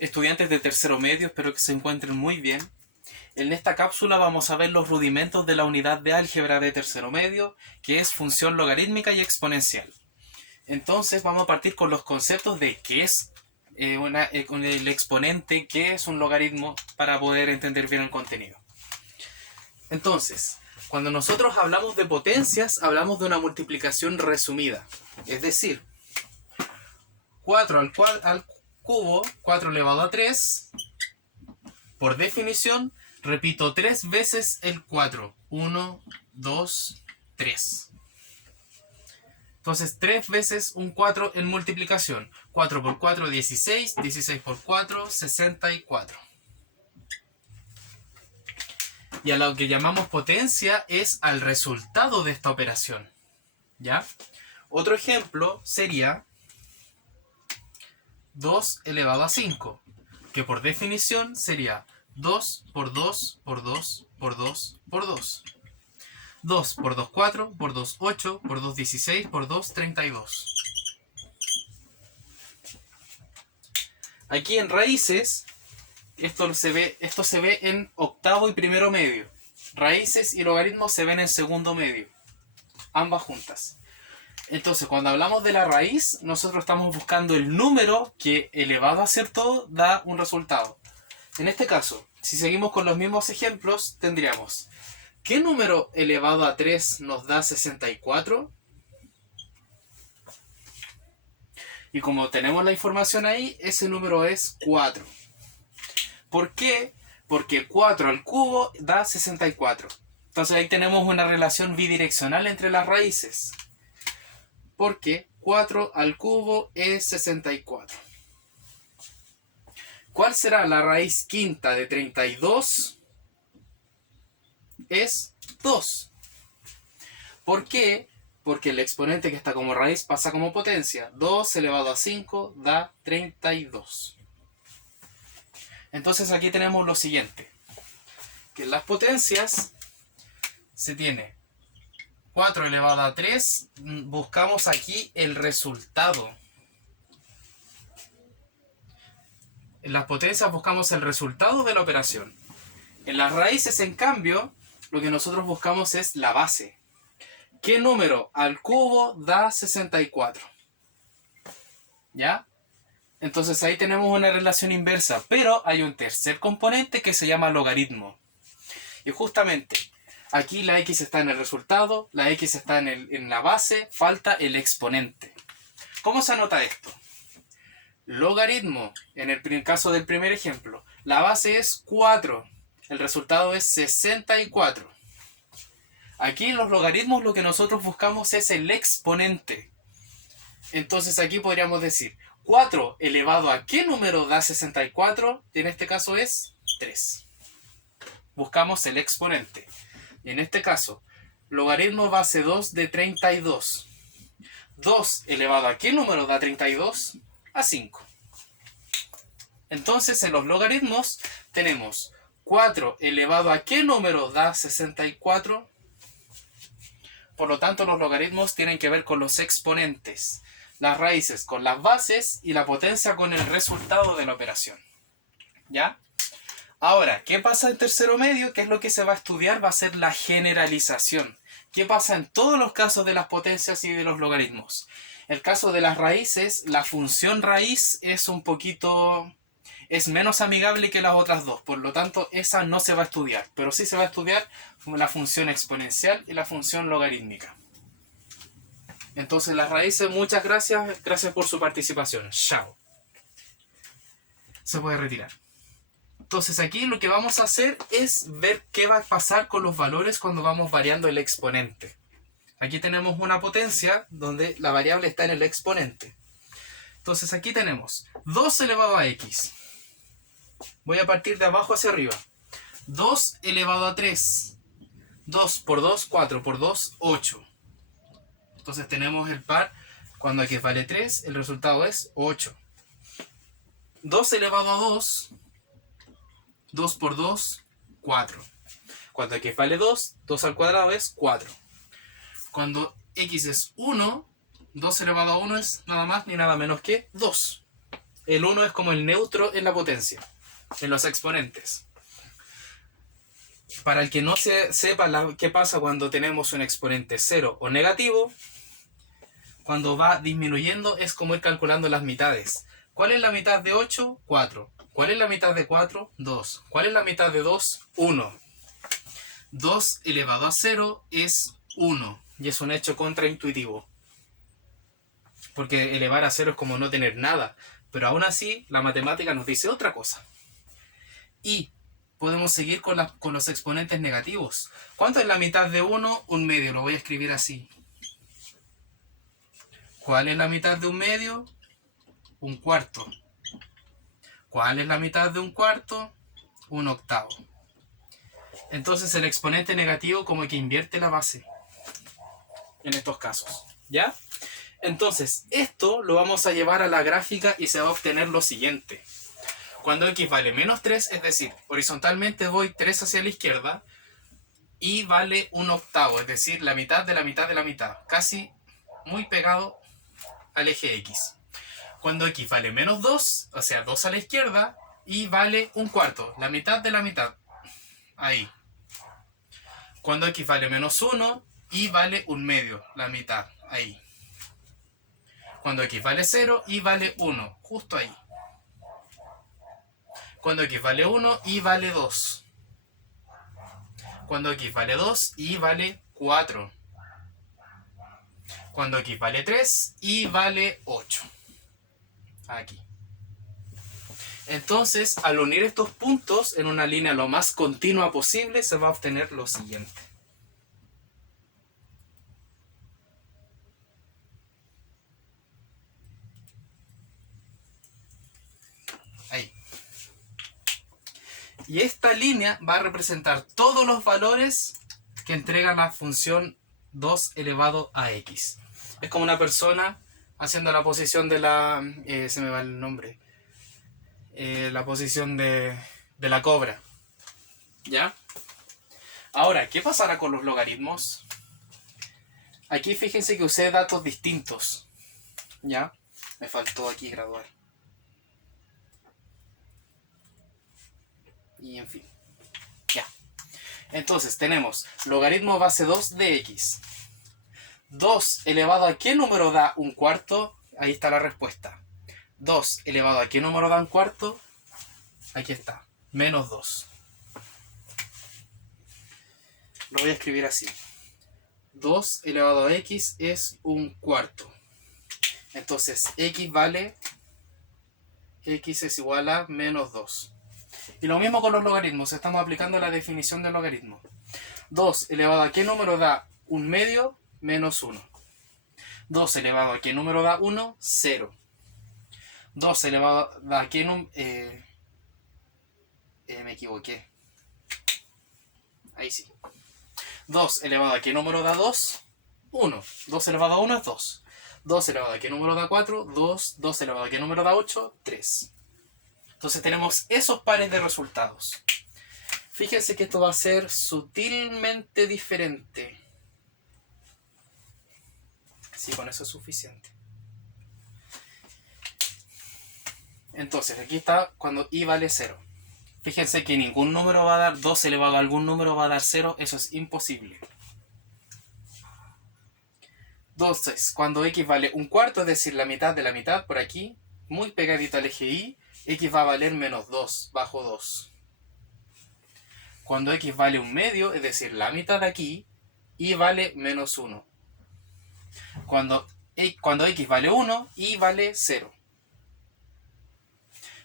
Estudiantes de tercero medio, espero que se encuentren muy bien. En esta cápsula vamos a ver los rudimentos de la unidad de álgebra de tercero medio, que es función logarítmica y exponencial. Entonces vamos a partir con los conceptos de qué es el exponente, qué es un logaritmo, para poder entender bien el contenido. Entonces, cuando nosotros hablamos de potencias, hablamos de una multiplicación resumida. Es decir, 4 al cubo, 4 elevado a 3, por definición, repito 3 veces el 4. 1, 2, 3. Entonces 3 veces un 4 en multiplicación. 4 por 4, 16. 16 por 4, 64. Y a lo que llamamos potencia es al resultado de esta operación. ¿Ya? Otro ejemplo sería 2 elevado a 5, que por definición sería 2 por 2 por 2 por 2 por 2. 2 por 2, 4, por 2, 8, por 2, 16, por 2, 32. Aquí en raíces, esto se ve en octavo y primero medio. Raíces y logaritmos se ven en segundo medio, ambas juntas. Entonces, cuando hablamos de la raíz, nosotros estamos buscando el número que, elevado a hacer todo, da un resultado. En este caso, si seguimos con los mismos ejemplos, tendríamos: ¿qué número elevado a 3 nos da 64? Y como tenemos la información ahí, ese número es 4. ¿Por qué? Porque 4 al cubo da 64. Entonces ahí tenemos una relación bidireccional entre las raíces. Porque 4 al cubo es 64. ¿Cuál será la raíz quinta de 32? Es 2. ¿Por qué? Porque el exponente que está como raíz pasa como potencia. 2 elevado a 5 da 32. Entonces aquí tenemos lo siguiente. Que en las potencias se tiene 4 elevado a 3. Buscamos aquí el resultado. En las potencias buscamos el resultado de la operación. En las raíces, en cambio, lo que nosotros buscamos es la base. ¿Qué número al cubo da 64? ¿Ya? Entonces ahí tenemos una relación inversa, pero hay un tercer componente que se llama logaritmo. Y justamente, aquí la x está en el resultado, la x está en la base, falta el exponente. ¿Cómo se anota esto? Logaritmo, en el caso del primer ejemplo, la base es 4, el resultado es 64. Aquí en los logaritmos lo que nosotros buscamos es el exponente. Entonces aquí podríamos decir 4 elevado a ¿qué número da 64? Y en este caso es 3. Buscamos el exponente. Y en este caso, logaritmo base 2 de 32. 2 elevado a ¿qué número da 32? A 5. Entonces en los logaritmos tenemos 4 elevado a ¿qué número da 64? Por lo tanto, los logaritmos tienen que ver con los exponentes, las raíces con las bases y la potencia con el resultado de la operación. ¿Ya? Ahora, ¿qué pasa en tercero medio? ¿Qué es lo que se va a estudiar? Va a ser la generalización. ¿Qué pasa en todos los casos de las potencias y de los logaritmos? El caso de las raíces, la función raíz es menos amigable que las otras dos, por lo tanto esa no se va a estudiar, pero sí se va a estudiar la función exponencial y la función logarítmica. Entonces las raíces, muchas gracias por su participación. Chao. Se puede retirar. Entonces aquí lo que vamos a hacer es ver qué va a pasar con los valores cuando vamos variando el exponente. Aquí tenemos una potencia donde la variable está en el exponente. Entonces aquí tenemos 2 elevado a x. Voy a partir de abajo hacia arriba. 2 elevado a 3. 2 por 2, 4 por 2, 8. Entonces tenemos el par. Cuando x vale 3, el resultado es 8. 2 elevado a 2. 2 por 2, 4. Cuando x vale 2, 2 al cuadrado es 4. Cuando x es 1, 2 elevado a 1 es nada más ni nada menos que 2. el 1 es como el neutro en la potencia, en los exponentes. Para el que no sepa qué pasa cuando tenemos un exponente 0 o negativo, cuando va disminuyendo es como ir calculando las mitades. ¿Cuál es la mitad de 8? 4. ¿Cuál es la mitad de 4? 2. ¿Cuál es la mitad de 2? 1. 2 elevado a 0 es 1. Y es un hecho contraintuitivo. Porque elevar a 0 es como no tener nada. Pero aún así, la matemática nos dice otra cosa. Y podemos seguir con los exponentes negativos. ¿Cuánto es la mitad de 1? Un medio. Lo voy a escribir así. ¿Cuál es la mitad de un medio? Un cuarto. ¿Cuál es la mitad de un cuarto? Un octavo. Entonces el exponente negativo como que invierte la base en estos casos. ¿Ya? Entonces, esto lo vamos a llevar a la gráfica y se va a obtener lo siguiente. Cuando x vale menos 3, es decir, horizontalmente voy 3 hacia la izquierda, y vale un octavo, es decir, la mitad de la mitad de la mitad, casi muy pegado al eje x. Cuando x vale menos 2, o sea, 2 a la izquierda, y vale un cuarto, la mitad de la mitad, ahí. Cuando x vale menos 1, y vale un medio, la mitad, ahí. Cuando x vale 0, y vale 1, justo ahí. Cuando x vale 1, y vale 2. Cuando x vale 2, y vale 4. Cuando x vale 3, y vale 8. Aquí. Entonces, al unir estos puntos en una línea lo más continua posible, se va a obtener lo siguiente. Ahí. Y esta línea va a representar todos los valores que entrega la función 2 elevado a x. Es como una persona haciendo la posición de la... se me va el nombre. La posición de la cobra. ¿Ya? Ahora, ¿qué pasará con los logaritmos? Aquí fíjense que usé datos distintos. ¿Ya? Me faltó aquí graduar. Y en fin. Ya. Entonces tenemos logaritmo base 2 de x. 2 elevado a ¿qué número da un cuarto? Ahí está la respuesta. 2 elevado a ¿qué número da un cuarto? Aquí está. Menos 2. Lo voy a escribir así. 2 elevado a x es un cuarto. Entonces x vale... x es igual a menos 2. Y lo mismo con los logaritmos. Estamos aplicando la definición del logaritmo. 2 elevado a ¿qué número da un medio? Menos 1. 2 elevado a ¿qué número da 1? 0. 2 elevado a ¿qué número? Me equivoqué. Ahí sí. 2 elevado a ¿qué número da 2? 1. 2 elevado a 1 es 2. 2 elevado a ¿qué número da 4? 2. 2 elevado a ¿qué número da 8? 3. Entonces tenemos esos pares de resultados. Fíjense que esto va a ser sutilmente diferente. Sí, con eso es suficiente. Entonces, aquí está cuando i vale 0. Fíjense que ningún número va a dar 2 elevado a algún número va a dar 0. Eso es imposible. Entonces, cuando x vale un cuarto, es decir, la mitad de la mitad, por aquí, muy pegadito al eje y, x va a valer menos 2, bajo 2. Cuando x vale un medio, es decir, la mitad de aquí, y vale menos 1. Cuando x vale 1, y vale 0.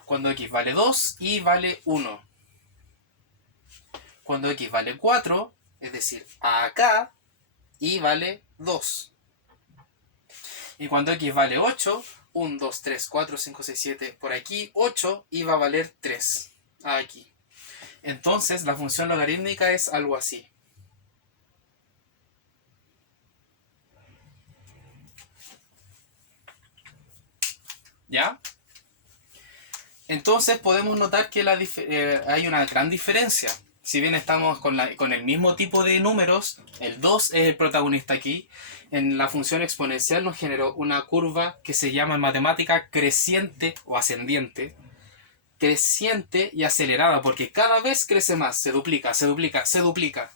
Cuando x vale 2, y vale 1. Cuando x vale 4, es decir, acá, y vale 2. Y cuando x vale 8, 1, 2, 3, 4, 5, 6, 7, por aquí, 8, y va a valer 3. Aquí. Entonces, la función logarítmica es algo así. ¿Ya? Entonces podemos notar que hay una gran diferencia. Si bien estamos con el mismo tipo de números, el 2 es el protagonista aquí. En la función exponencial nos generó una curva que se llama en matemática creciente o ascendiente. Creciente y acelerada, porque cada vez crece más, se duplica, se duplica, se duplica.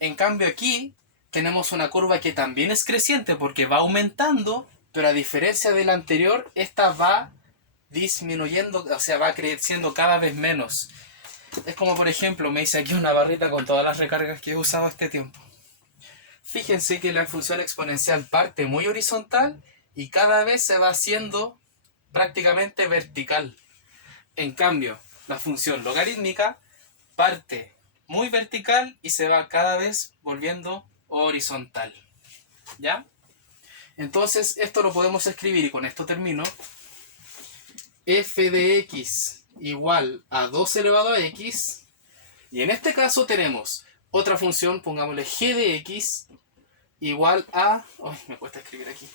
En cambio aquí tenemos una curva que también es creciente porque va aumentando, pero a diferencia de la anterior, esta va disminuyendo, o sea, va creciendo cada vez menos. Es como, por ejemplo, me hice aquí una barrita con todas las recargas que he usado este tiempo. Fíjense que la función exponencial parte muy horizontal y cada vez se va haciendo prácticamente vertical. En cambio, la función logarítmica parte muy vertical y se va cada vez volviendo horizontal. ¿Ya? Entonces, esto lo podemos escribir, y con esto termino. F de x igual a 2 elevado a x. Y en este caso tenemos otra función, pongámosle g de x igual a... Uy, me cuesta escribir aquí.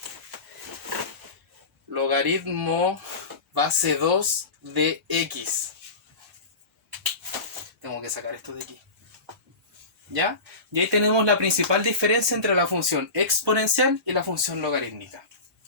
Logaritmo base 2 de x. Tengo que sacar esto de aquí. ¿Ya? Y ahí tenemos la principal diferencia entre la función exponencial y la función logarítmica.